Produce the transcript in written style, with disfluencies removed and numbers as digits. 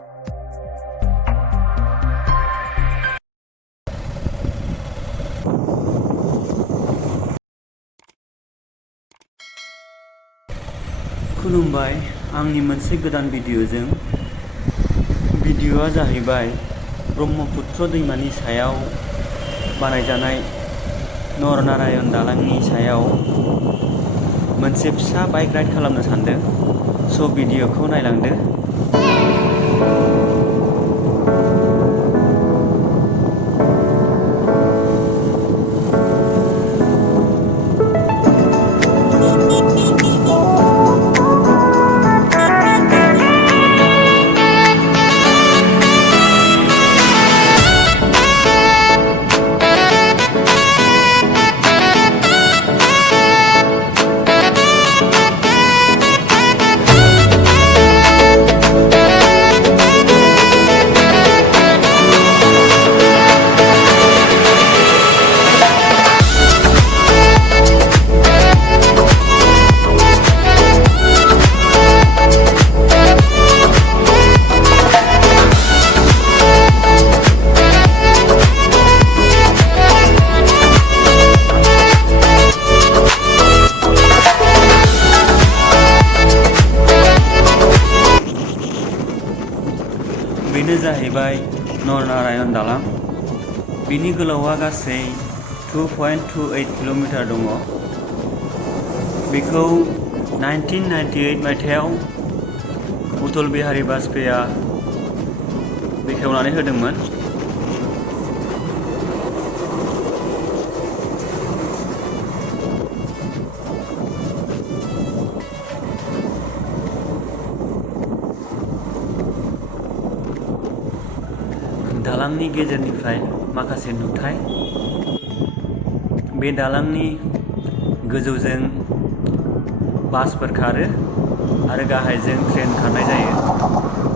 खुलुमबाय आंनि मोनसे गोदान भिडिअआ जाहैबाय ब्रह्मपुत्र दैमानि सायाव बानायजानाय नरनारायण दालांनि सायाव मोनसे फिसा बाइक राइड खालामनो सानदों। स' भिडिअखौ नायलांदो। बेनो जाहैबाय नरनारायण दालां। बिनि गोलावआ गासै 2.28 किल'मिटार दङ। बेखौ 1998 मायथाइयाव अटल बिहारी वाजपेयीआ बेखेवनानै होदोंमोन। दालांनि गेजेरनिफ्राय माखासे नुथाय। बे दालांनि गोजौजों बासफोर खारो आरो गाहायजों ट्रेन खारनाय जायो।